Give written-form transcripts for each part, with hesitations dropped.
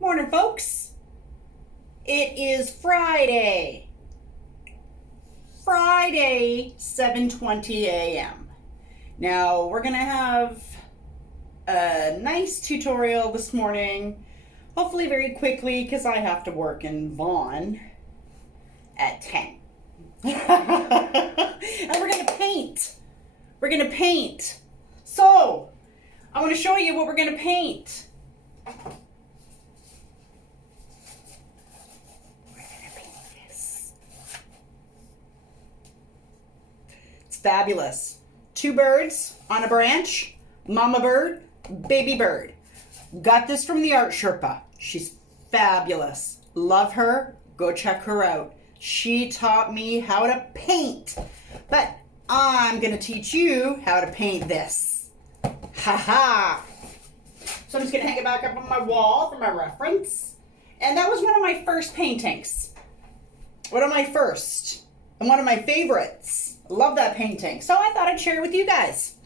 Morning, folks. It is Friday, 7:20 a.m. Now, we're going to have a nice tutorial this morning, hopefully very quickly, because I have to work in Vaughan at 10. And we're going to paint. We're going to paint. So, I want to show you what we're going to paint. Fabulous. Two birds on a branch, mama bird, baby bird. Got this from the Art Sherpa. She's fabulous. Love her. Go check her out. She taught me how to paint. But I'm going to teach you how to paint this. Ha-ha. So I'm just going to hang it back up on my wall for my reference. And that was one of my first paintings. One of my first. And one of my favorites. Love that painting. So I thought I'd share it with you guys.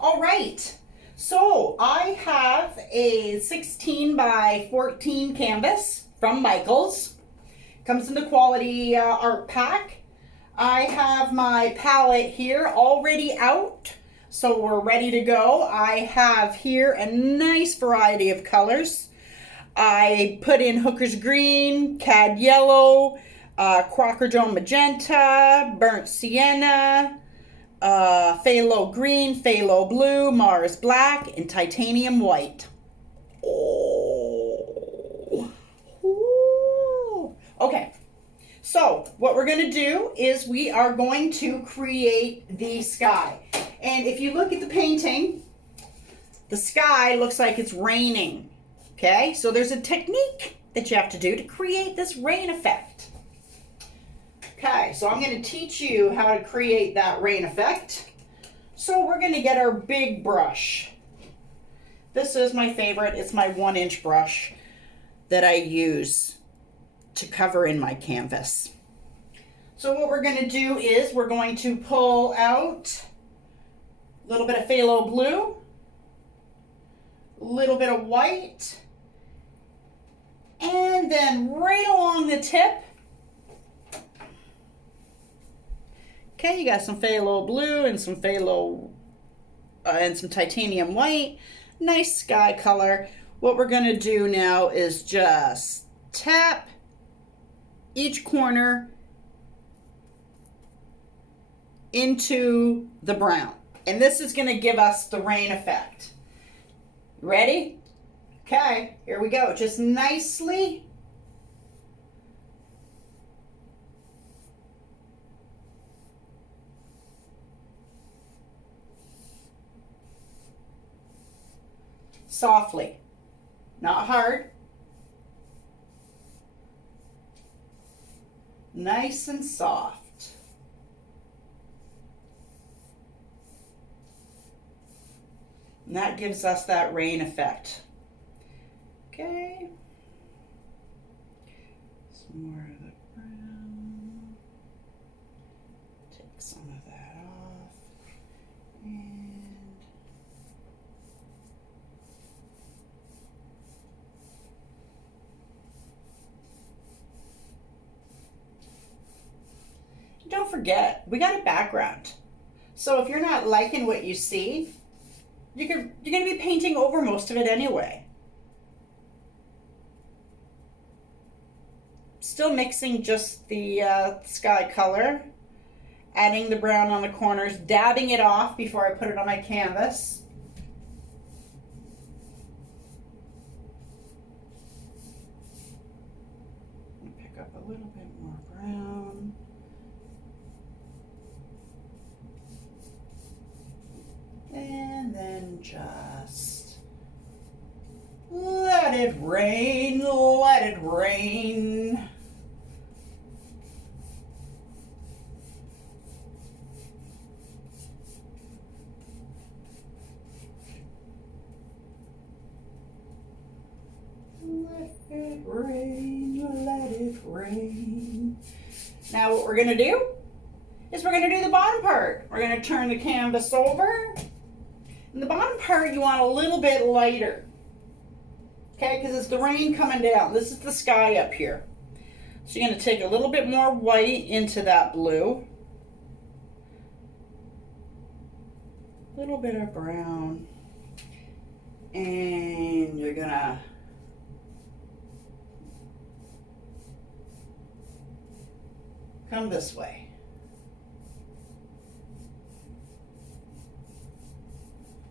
All right. So I have a 16 by 14 canvas from Michaels. Comes in the quality art pack. I have my palette here already out. So we're ready to go. I have here a nice variety of colors. I put in Hooker's Green, Cad Yellow, Quinacridone Magenta, Burnt Sienna, Phalo Green, Phalo Blue, Mars Black, and Titanium White. Oh. Ooh. Okay, so what we're going to do is we are going to create the sky. And if you look at the painting, the sky looks like it's raining. Okay, so there's a technique that you have to do to create this rain effect. Okay, so I'm going to teach you how to create that rain effect. So we're going to get our big brush. This is my favorite. It's my 1-inch brush that I use to cover in my canvas. So what we're going to do is we're going to pull out a little bit of phthalo blue, a little bit of white, and then right along the tip, okay, you got some phthalo blue and some phthalo and some titanium white. Nice sky color. What we're going to do now is just tap each corner into the brown. And this is going to give us the rain effect. Ready? Okay, here we go. Just nicely softly, not hard. Nice and soft. And that gives us that rain effect. Okay. Some more of the brown. Take some of that off. And don't forget, we got a background. So if you're not liking what you see, you're going to be painting over most of it anyway. Still mixing just the sky color, adding the brown on the corners, dabbing it off before I put it on my canvas. Pick up a little bit more brown. And then just let it rain, let it rain. Let it rain, let it rain. Now what we're going to do is we're going to do the bottom part. We're going to turn the canvas over. And the bottom part you want a little bit lighter. Okay, because it's the rain coming down. This is the sky up here. So you're going to take a little bit more white into that blue. A little bit of brown. And you're going to come this way.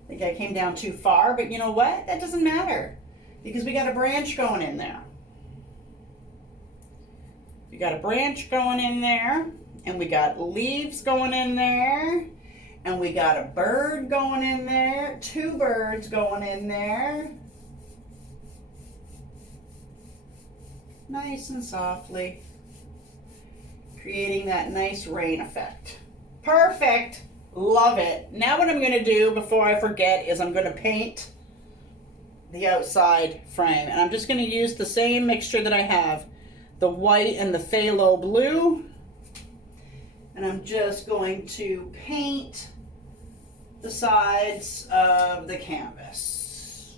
I think I came down too far, but you know what? That doesn't matter because we got a branch going in there. We got a branch going in there, and we got leaves going in there, and we got a bird going in there, 2 birds going in there. Nice and softly, creating that nice rain effect. Perfect. Love it. Now what I'm going to do before I forget is I'm going to paint the outside frame. And I'm just going to use the same mixture that I have, the white and the phthalo blue. And I'm just going to paint the sides of the canvas.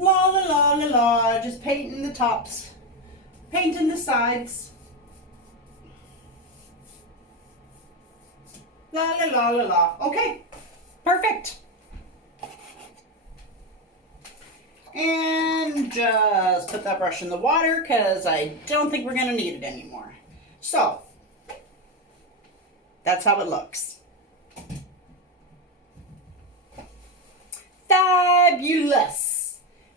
La la la la la, just painting the tops, painting the sides. La la la la la. Okay, perfect. And just put that brush in the water because I don't think we're going to need it anymore. So, that's how it looks. Fabulous.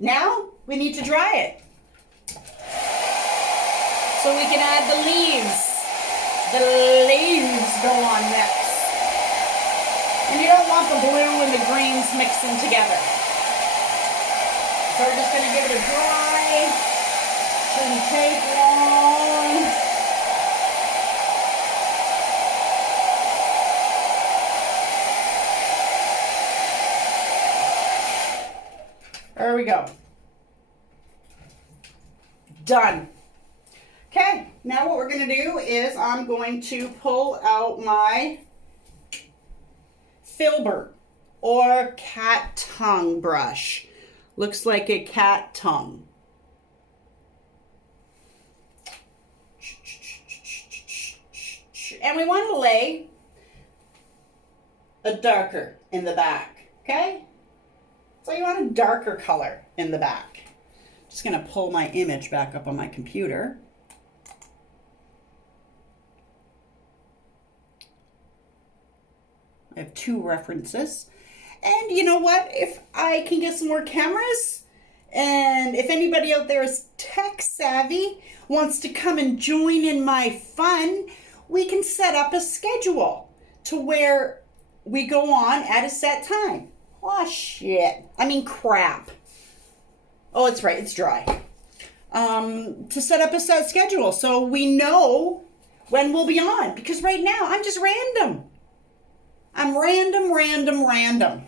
Now we need to dry it. So we can add the leaves. The leaves go on next. And you don't want the blue and the greens mixing together. So we're just going to give it a dry. Shouldn't take long. There we go. Done. Okay, now what we're going to do is I'm going to pull out my filbert or cat tongue brush. Looks like a cat tongue. And we want to lay a darker in the back, okay? So you want a darker color in the back. Just going to pull my image back up on my computer. I have 2 references. And you know what? If I can get some more cameras, and if anybody out there is tech savvy, wants to come and join in my fun, we can set up a schedule to where we go on at a set time. Oh, shit. I mean, crap. Oh, it's right. It's dry. To set up a set schedule so we know when we'll be on. Because right now, I'm just random. I'm random.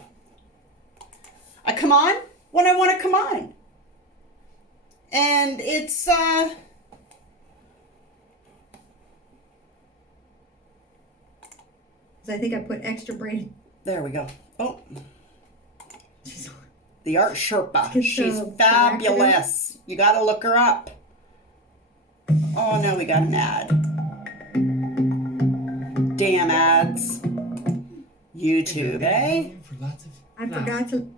I come on when I want to come on. And it's, I think I put extra braid. there we go. Oh. The Art Sherpa. It's She's fabulous. You got to look her up. Oh, no, we got an ad. Damn ads. YouTube, eh? I forgot to.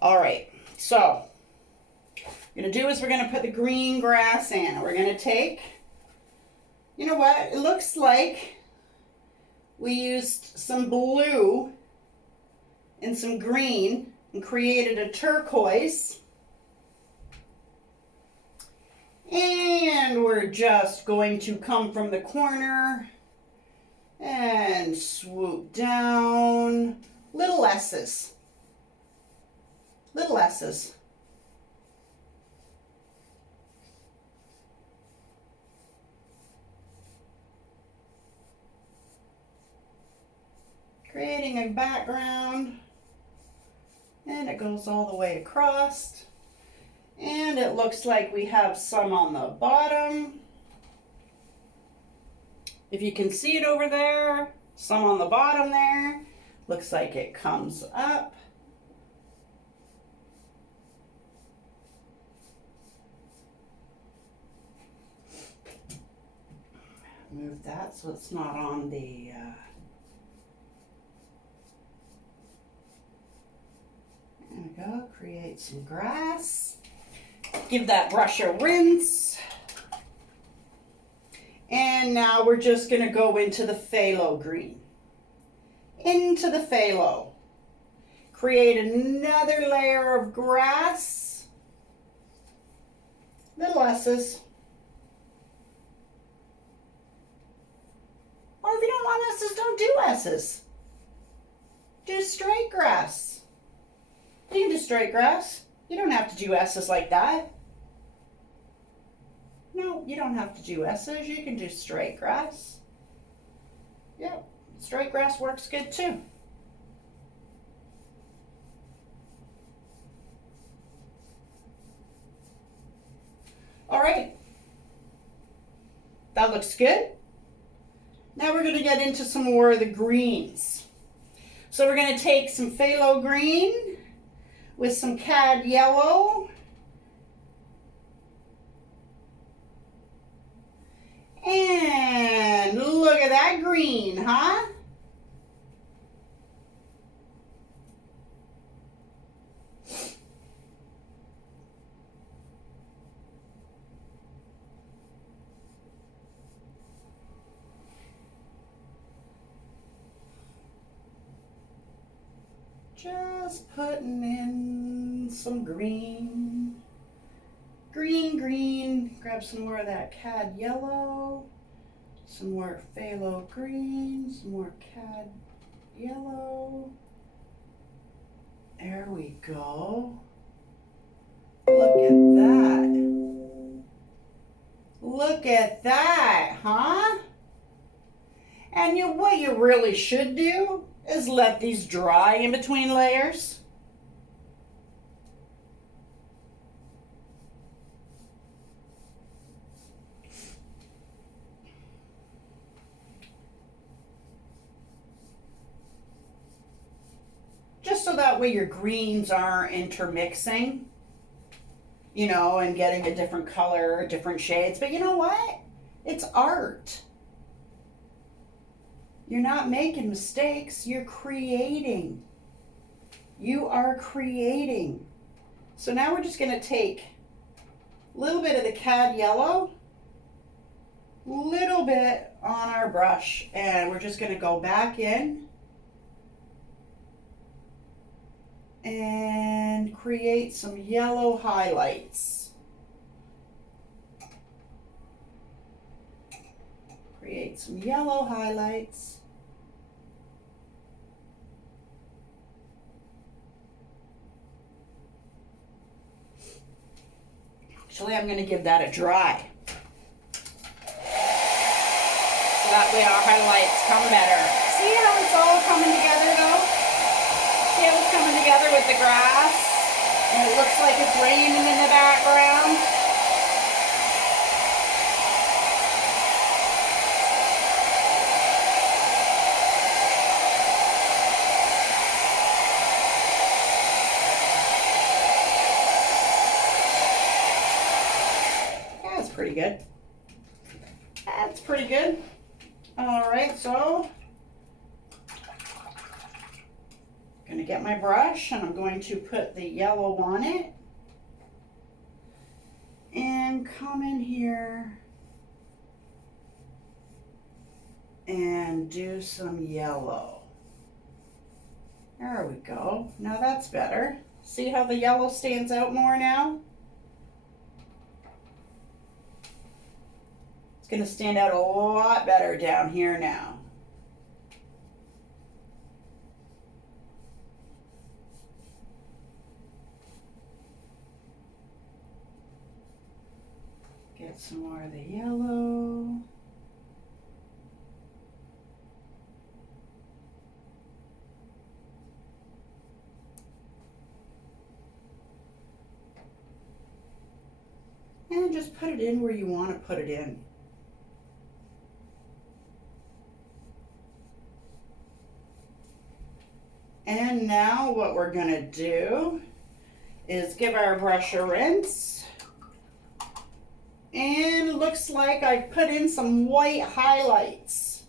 All right. So, what we're going to do is we're going to put the green grass in. We're going to take, you know what? It looks like we used some blue and some green and created a turquoise. And we're just going to come from the corner and swoop down. Little S's S's. Creating a background, and it goes all the way across, and it looks like we have some on the bottom. If you can see it over there, some on the bottom there. Looks like it comes up. Move that so it's not on the there we go. Create some grass. Give that brush a rinse. And now we're just going to go into the phthalo green. Into the phthalo. Create another layer of grass. Little S's. Or if you don't want S's, don't do S's. Do straight grass. You can do straight grass. You don't have to do S's like that. No, you don't have to do S's. You can do straight grass. Yep, straight grass works good too. All right. That looks good. Now we're going to get into some more of the greens. So we're going to take some phthalo green with some cad yellow. And look at that green, huh? Just putting in some green. Green, green. Grab some more of that cad yellow. Some more phthalo green. Some more cad yellow. There we go. Look at that. Look at that, huh? And what you really should do is let these dry in between layers. Just so that way your greens aren't intermixing, you know, and getting a different color, different shades. But you know what? It's art. You're not making mistakes, you're creating. You are creating. So now we're just going to take a little bit of the cad yellow, little bit on our brush, and we're just going to go back in and create some yellow highlights. Create some yellow highlights. Actually, I'm going to give that a dry. So that way our highlights come better. See how it's all coming together though? See how it's coming together with the grass? And it looks like it's raining in the background. Pretty good. That's pretty good. All right, so I'm going to get my brush and I'm going to put the yellow on it and come in here and do some yellow. There we go. Now that's better. See how the yellow stands out more now? Going to stand out a lot better down here now. get some more of the yellow. And just put it in where you want to put it in. And now what we're going to do is give our brush a rinse. And it looks like I put in some white highlights.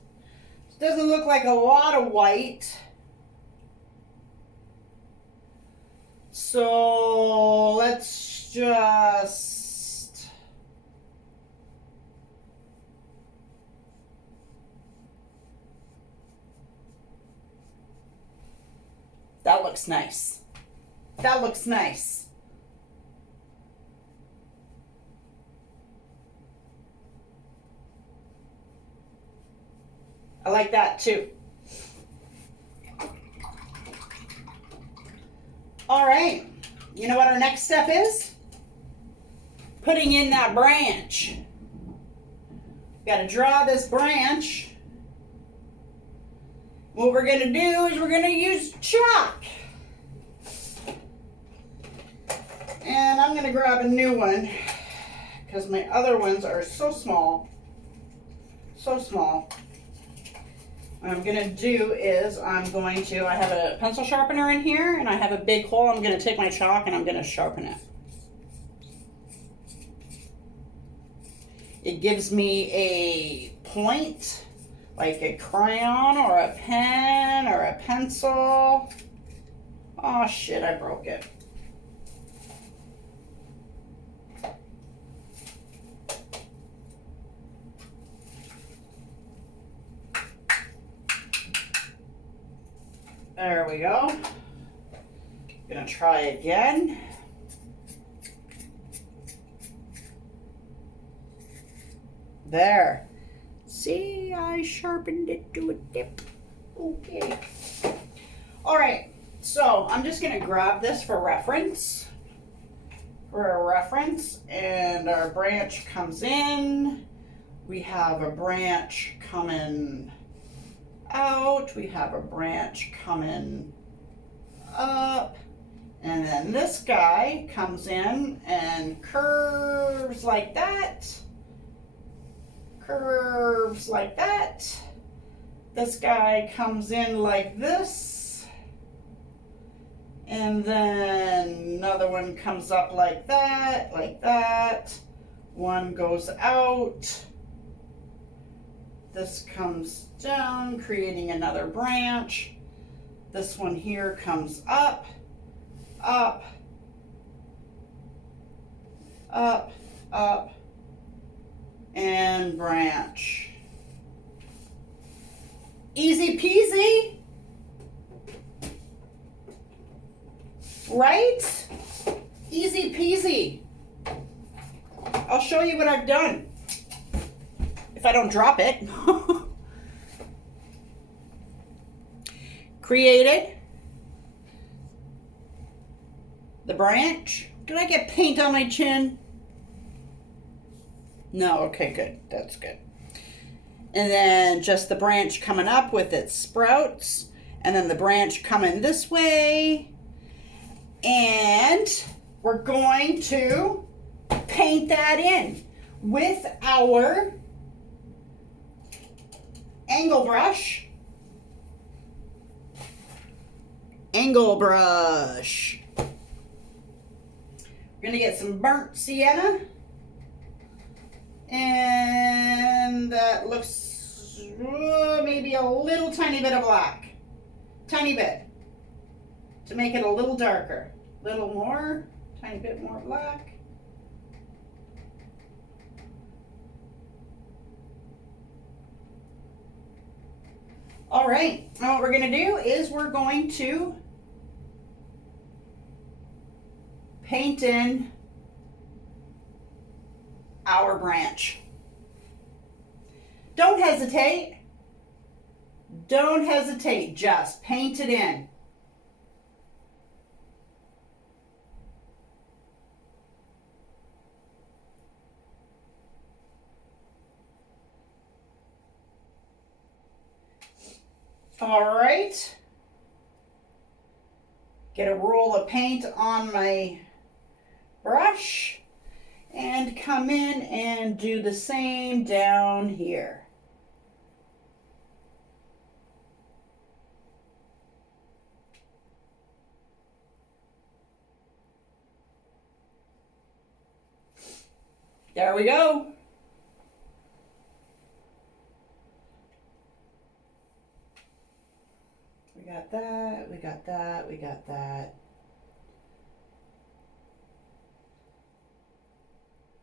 It doesn't look like a lot of white. So let's just... That looks nice. That looks nice. I like that too. All right, you know what our next step is? Putting in that branch. Got to draw this branch. What we're gonna do is we're gonna use chalk. And I'm gonna grab a new one because my other ones are so small. So small. What I'm gonna do is I have a pencil sharpener in here and I have a big hole. I'm gonna take my chalk and I'm gonna sharpen it. It gives me a point, like a crayon or a pen or a pencil. Oh shit, I broke it. There we go. Gonna try again. There. See, I sharpened it to a tip. Okay. All right, so I'm just gonna grab this for reference. And our branch comes in. We have a branch coming out. We have a branch coming up. And then this guy comes in and curves like that. Curves like that. This guy comes in like this. And then another one comes up like that, like that. One goes out. This comes down, creating another branch. This one here comes up, up, up, up, and branch. Easy peasy, right? Easy peasy. I'll show you what I've done. If I don't drop it. Created the branch. Did I get paint on my chin? No, okay, good. That's good. And then just the branch coming up with its sprouts. And then the branch coming this way. And we're going to paint that in with our angle brush. Angle brush. We're gonna get some burnt sienna. And that looks maybe a little tiny bit of black. Tiny bit. To make it a little darker. Little more, tiny bit more black. All right, now what we're gonna do is we're going to paint in our branch. Don't hesitate. Don't hesitate, just paint it in. All right. Get a roll of paint on my brush and come in and do the same down here. There we go. We got that, we got that, we got that.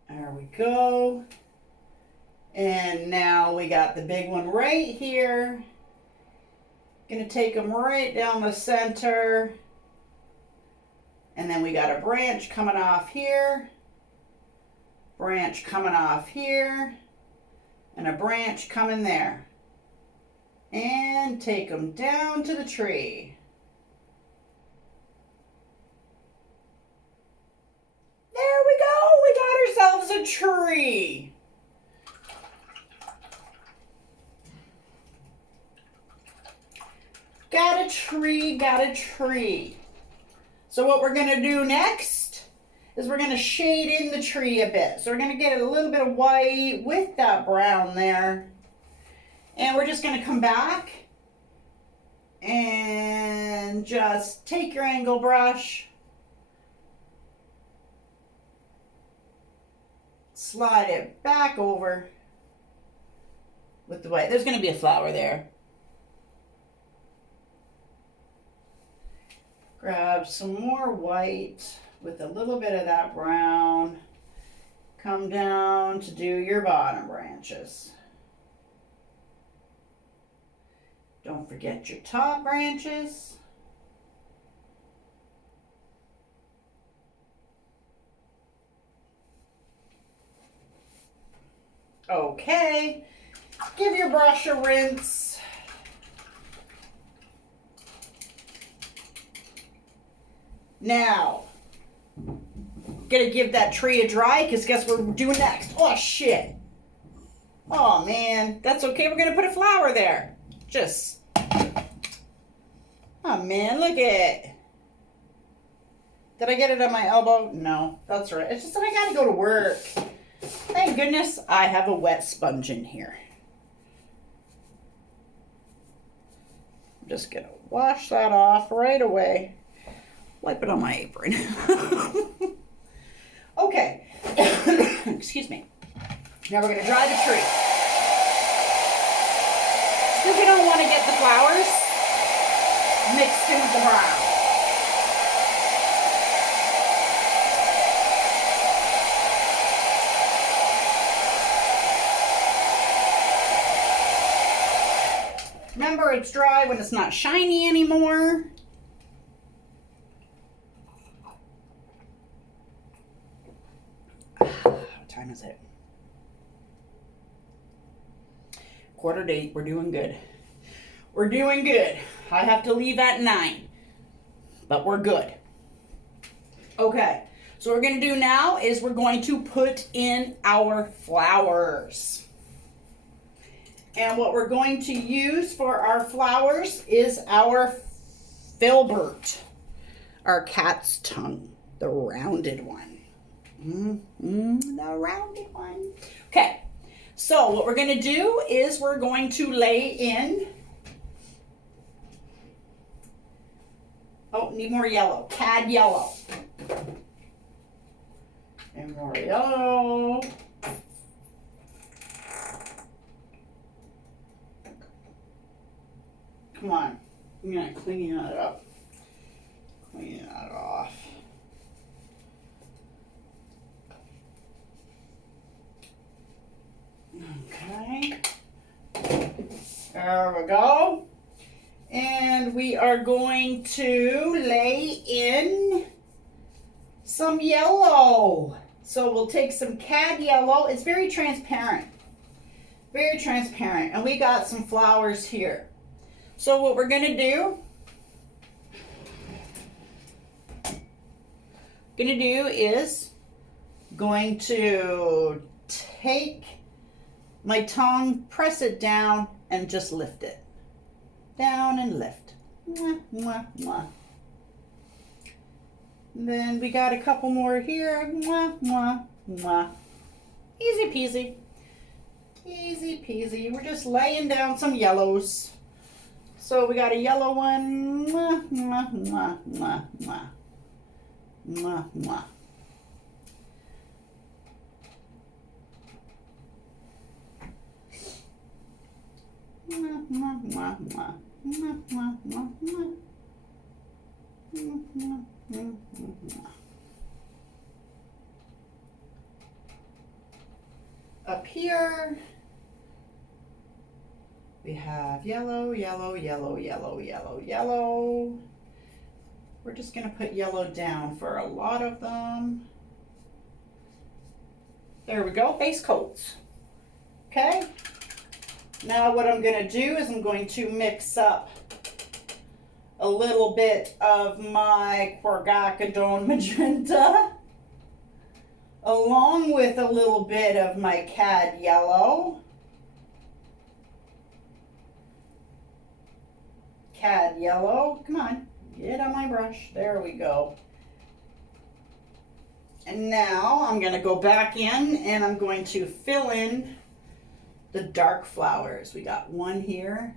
There we go. And now we got the big one right here. Gonna take them right down the center. And then we got a branch coming off here. Branch coming off here. And a branch coming there. And take them down to the tree. There we go. We got ourselves a tree. Got a tree, got a tree. So what we're going to do next is we're going to shade in the tree a bit. So we're going to get a little bit of white with that brown there. And we're just going to come back and just take your angle brush, slide it back over with the white. There's going to be a flower there. Grab some more white with a little bit of that brown. Come down to do your bottom branches. Don't forget your top branches. Okay, give your brush a rinse. Now, gonna give that tree a dry, because guess what we're doing next? Oh shit. Oh man, that's okay, we're gonna put a flower there. Just, oh man, look at it. Did I get it on my elbow? No, that's right. It's just that I gotta go to work. Thank goodness I have a wet sponge in here. I'm just gonna wash that off right away. Wipe it on my apron. Okay. Excuse me. Now we're gonna dry the tree. Because we don't want to get the flowers mixed in with the brown. Remember, it's dry when it's not shiny anymore. What time is it? 7:45. We're doing good. We're doing good. I have to leave at 9, but we're good. Okay, so what we're going to do now is we're going to put in our flowers. And what we're going to use for our flowers is our filbert, our cat's tongue, the rounded one. The rounded one. Okay, so what we're going to do is we're going to lay in, oh, need more yellow, cad yellow. And more yellow. Come on, I'm gonna clean that up. Clean that off. Okay. There we go. And we are going to lay in some yellow. So we'll take some cad yellow. It's very transparent. Very transparent. And we got some flowers here. So what we're going to do is going to take my tongue, press it down, and just lift it. down and lift. Mwah, mwah, mwah. Then we got a couple more here. Mwah, mwah, mwah. Easy peasy. Easy peasy. We're just laying down some yellows. So we got a yellow one. Mwah, mwah, mwah, mwah, mwah. Mwah, mwah. Mwah, mwah, mwah, mwah. Mwah, mwah, mwah, mwah. Mwah, mwah, mwah, mwah. Up here, we have yellow, yellow, yellow, yellow, yellow, yellow. We're just going to put yellow down for a lot of them. There we go, base coats. Okay. Now what I'm going to do is I'm going to mix up a little bit of my Quinacridone Magenta along with a little bit of my Cad Yellow. Cad Yellow, come on, get on my brush. There we go. And now I'm going to go back in and I'm going to fill in the dark flowers. We got one here.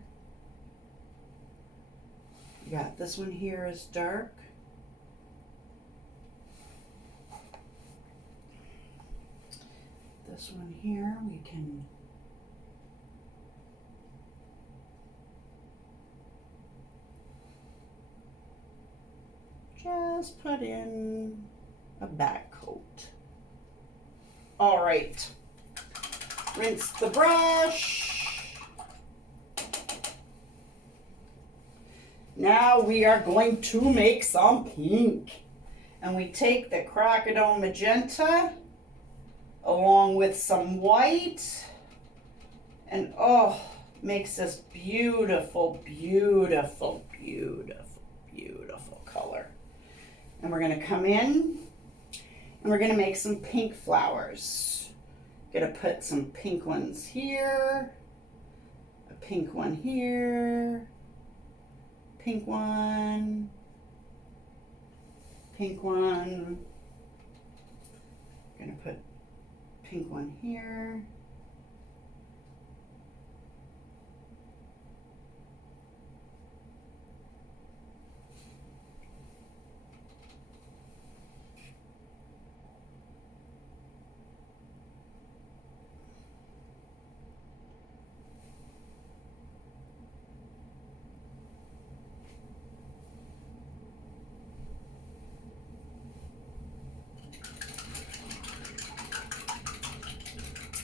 We got this one here is dark. This one here we can just put in a back coat. All right. Rinse the brush. Now we are going to make some pink. And we take the Quinacridone Magenta along with some white. And oh, makes this beautiful, beautiful, beautiful, beautiful color. And we're going to come in and we're going to make some pink flowers. Gonna put some pink ones here, a pink one here, pink one, pink one. Gonna put pink one here.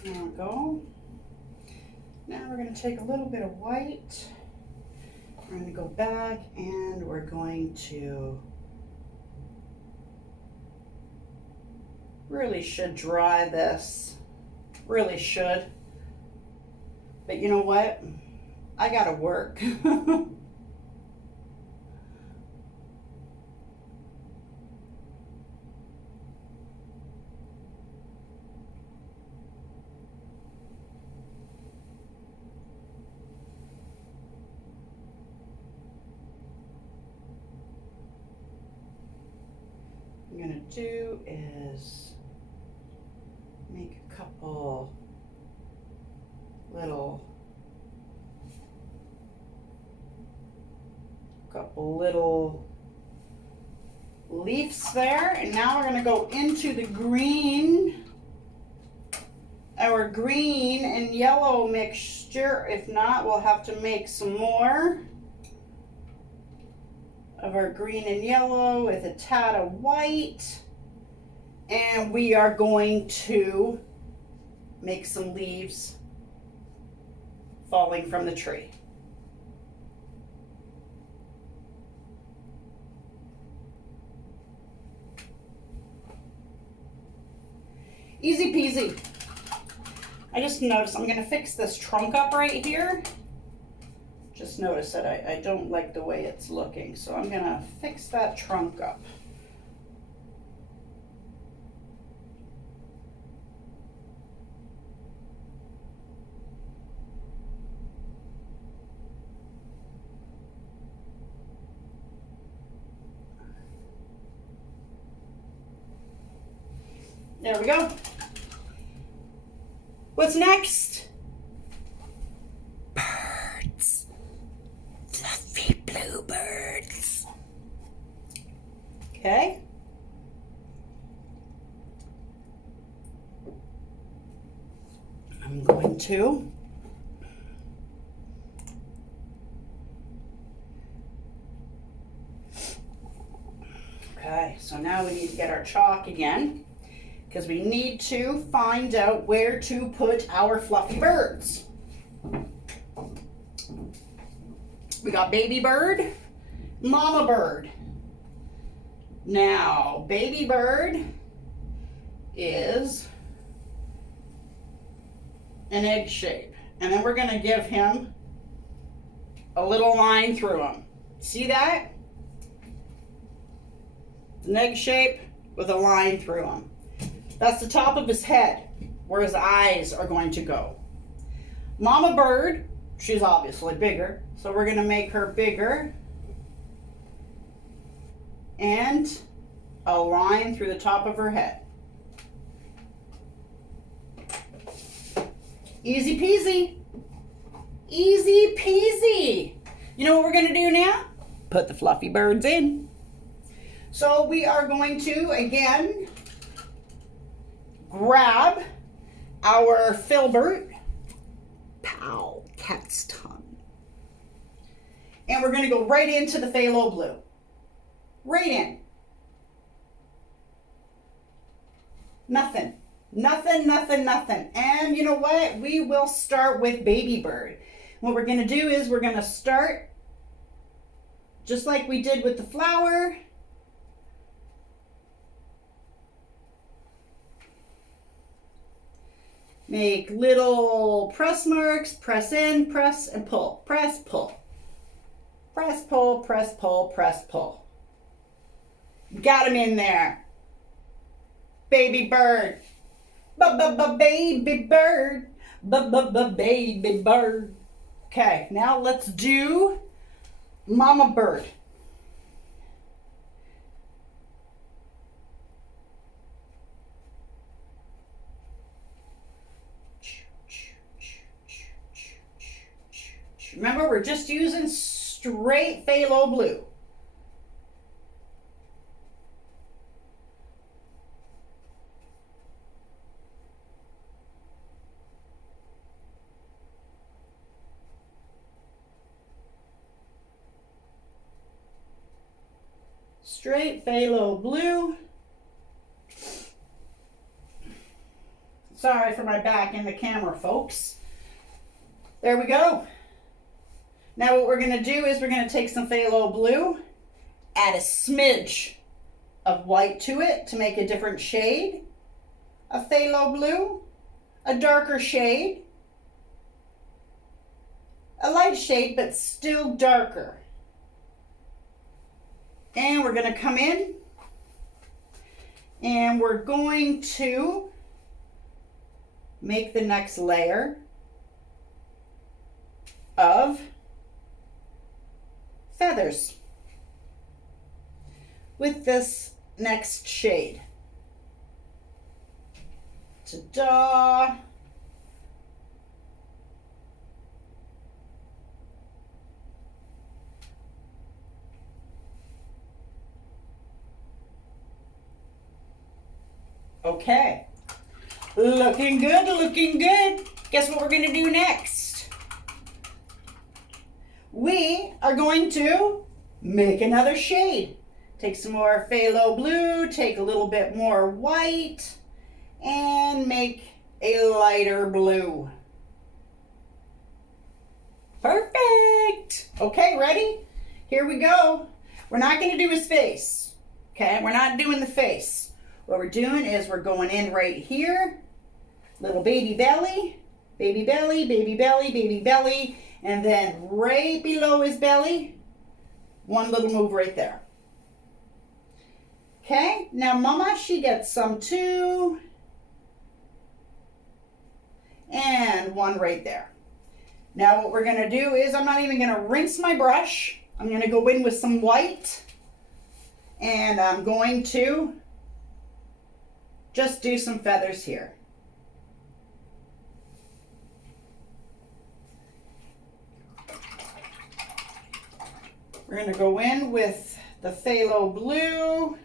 There we go. Now we're going to take a little bit of white. We're going to go back and we're going to really should dry this. Really should. But you know what? I got to work. I'm going to do is make a couple little leaves there, and now we're going to go into the green, our green and yellow mixture. If not, we'll have to make some more of our green and yellow with a tad of white, and we are going to make some leaves falling from the tree. Easy peasy. I just noticed I'm going to fix this trunk up right here. Just notice that I don't like the way it's looking, so I'm going to fix that trunk up. There we go. What's next? Birds. Fluffy bluebirds. Okay. I'm going to okay, so now we need to get our chalk again because we need to find out where to put our fluffy birds. We got baby bird, mama bird. Now, baby bird is an egg shape. And then we're going to give him a little line through him. See that? An egg shape with a line through him. That's the top of his head, where his eyes are going to go. Mama bird, she's obviously bigger, so we're going to make her bigger. And a line through the top of her head. Easy peasy. Easy peasy. You know what we're going to do now? Put the fluffy birds in. So we are going to, again, grab our filbert. Pow, cat's tongue. And we're going to go right into the phthalo blue. Right in. Nothing. Nothing, nothing, nothing. And you know what? We will start with baby bird. What we're going to do is we're going to start just like we did with the flower. Make little press marks, press in, press and pull. Press, pull. Press, pull, press, pull, press, pull. Got him in there. Baby bird. Baby bird. Baby bird. Okay, now let's do mama bird. Remember, we're just using straight phthalo blue. Straight phthalo blue. Sorry for my back in the camera, folks. There we go. Now what we're going to do is we're going to take some phthalo blue, add a smidge of white to it to make a different shade of phthalo blue, a darker shade, a light shade but still darker. And we're going to come in and we're going to make the next layer of feathers with this next shade. Ta-da! Okay. Looking good, looking good. Guess what we're going to do next? We are going to make another shade. Take some more phthalo blue, take a little bit more white, and make a lighter blue. Perfect. Okay, ready? Here we go. We're not going to do his face. Okay, we're not doing the face. What we're doing is we're going in right here. Little baby belly, baby belly, baby belly, baby belly. And then right below his belly, one little move right there. Okay, now Mama, she gets some too. And one right there. Now what we're going to do is I'm not even going to rinse my brush. I'm going to go in with some white. And I'm going to just do some feathers here. We're going to go in with the Phalo blue.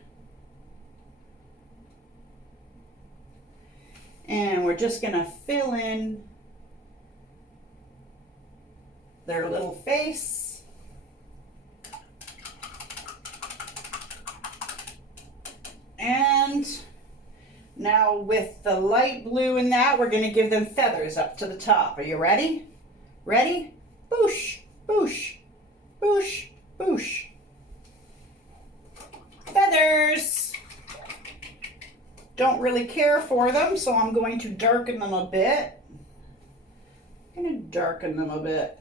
And we're just going to fill in their little face. And now with the light blue in that, we're going to give them feathers up to the top. Are you ready? Ready? Boosh, boosh, boosh, boosh. Feathers. Don't really care for them, so I'm going to darken them a bit. I'm going to darken them a bit.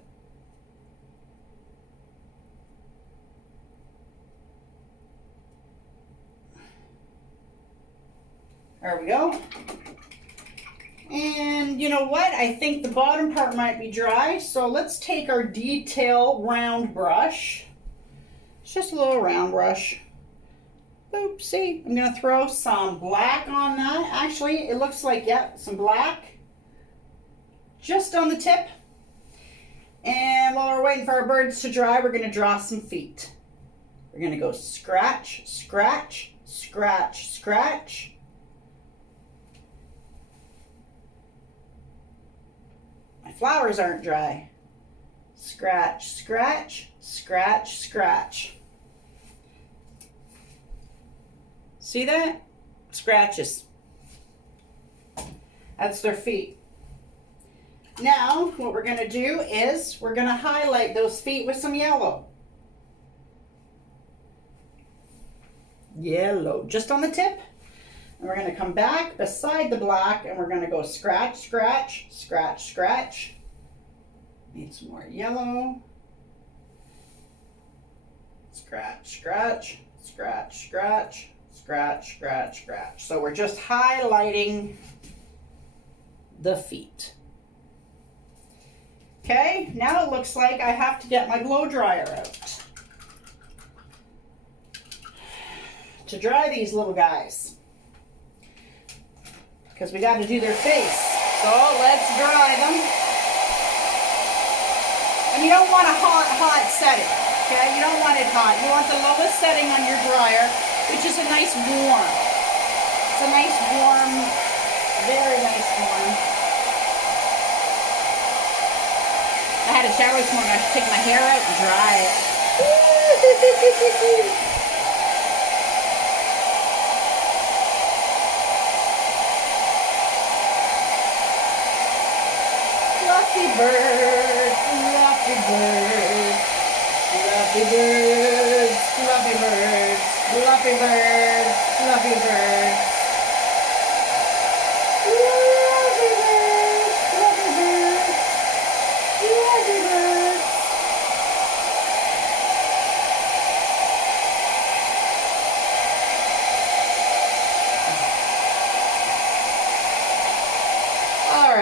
There we go. And you know what? I think the bottom part might be dry, so let's take our detail round brush. It's just a little round brush. Oopsie. I'm going to throw some black on that. Actually, it looks like, yeah, some black. Just on the tip. And while we're waiting for our birds to dry, we're going to draw some feet. We're going to go scratch, scratch, scratch, scratch. My flowers aren't dry. Scratch, scratch, scratch, scratch. See that? Scratches. That's their feet. Now, what we're going to do is we're going to highlight those feet with some yellow. Yellow, just on the tip. And we're going to come back beside the black and we're going to go scratch, scratch, scratch, scratch. Need some more yellow. Scratch, scratch, scratch, scratch, scratch, scratch, scratch. So we're just highlighting the feet. Okay, now it looks like I have to get my blow dryer out to dry these little guys, because we got to do their face. So let's dry them. And you don't want a hot setting, okay? You don't want it hot. You want the lowest setting on your dryer, which is a nice warm. It's a nice warm, very nice warm. I had a shower this morning. I should take my hair out and dry it. Fluffy birds, fluffy birds, fluffy birds, fluffy birds, fluffy birds, fluffy birds.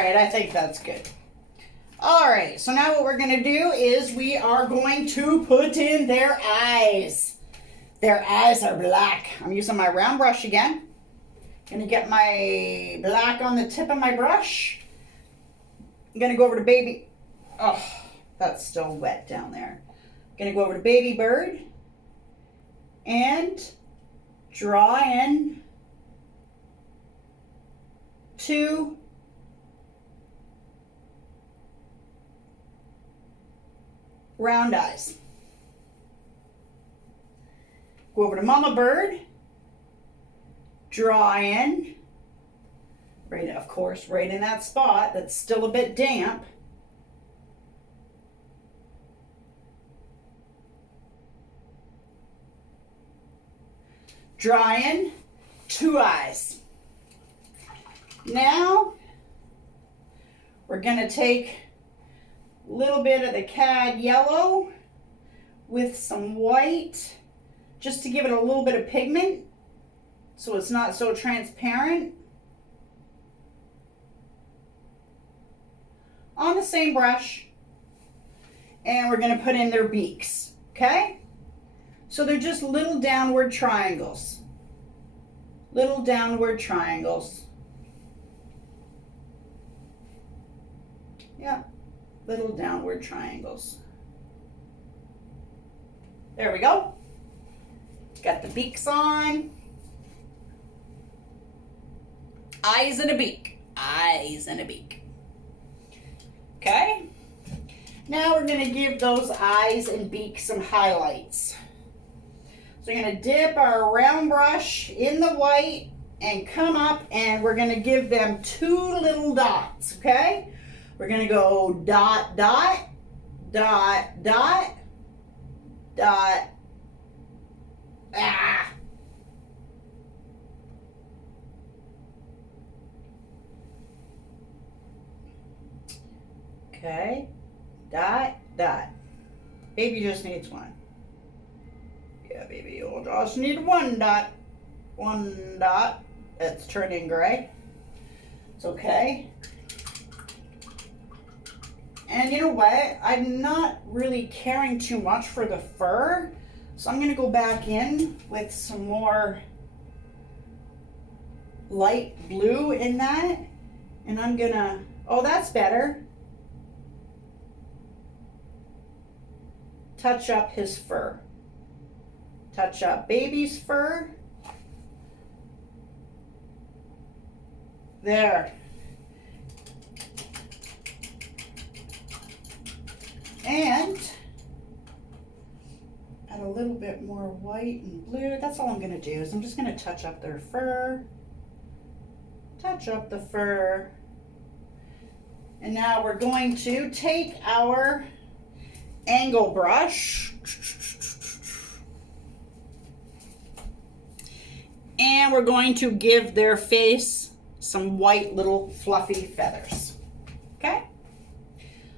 I think that's good. All right, so now what we're going to do is we are going to put in their eyes. Their eyes are black. I'm using my round brush again. Going to get my black on the tip of my brush. I'm going to go over to baby. Oh, that's still wet down there. Going to go over to baby bird and draw in 2 round eyes. Go over to mama bird, draw in, right, of course, right in that spot that's still a bit damp. Draw in 2 eyes. Now we're going to take a little bit of the cad yellow with some white, just to give it a little bit of pigment so it's not so transparent. On the same brush, and we're going to put in their beaks, okay? So they're just little downward triangles. little downward triangles. Yeah, little downward triangles. There we go. Got the beaks on. Eyes and a beak. Eyes and a beak. Okay. Now we're going to give those eyes and beaks some highlights. So we're going to dip our round brush in the white and come up, and we're going to give them 2 little dots, okay? We're going to go dot, dot, dot, dot, dot, ah. Okay, dot, dot. Baby just needs 1. Yeah, baby, you'll just need 1 dot. 1 dot. It's turning gray. It's okay. And you know what? I'm not really caring too much for the fur. So I'm going to go back in with some more light blue in that. And I'm going to, oh, that's better. Touch up his fur. Touch up baby's fur. There. And add a little bit more white and blue. That's all I'm going to do is I'm just going to touch up their fur. Touch up the fur. And now we're going to take our angle brush and we're going to give their face some white little fluffy feathers. Okay?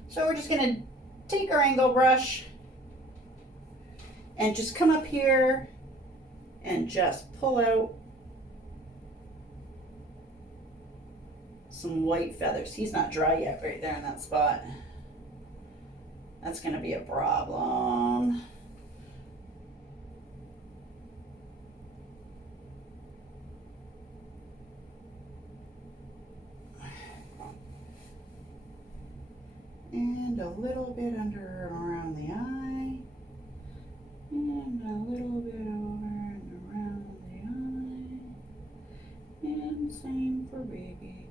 So we're just going to take our angle brush and just come up here and just pull out some white feathers. He's not dry yet right there in that spot. That's going to be a problem. And a little bit under and around the eye. And a little bit over and around the eye. And same for baby.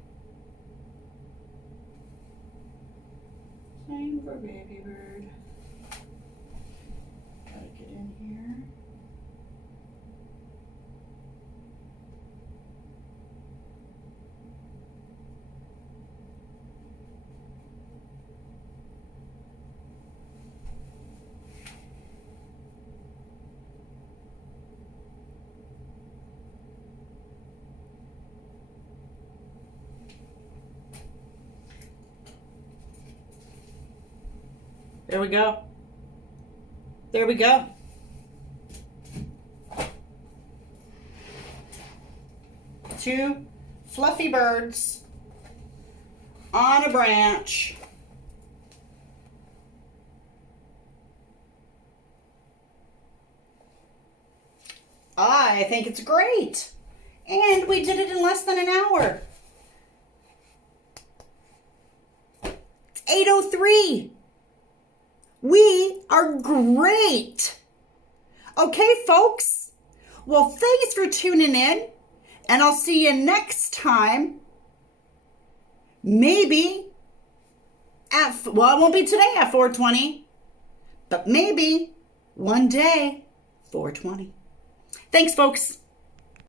Same for baby bird. Gotta get in here. There we go. There we go. Two fluffy birds on a branch. I think it's great. And we did it in less than an hour. It's 8:03. We are great. Okay, folks. Well, thanks for tuning in. And I'll see you next time. Maybe well, it won't be today at 4:20. But maybe one day, 4:20. Thanks, folks.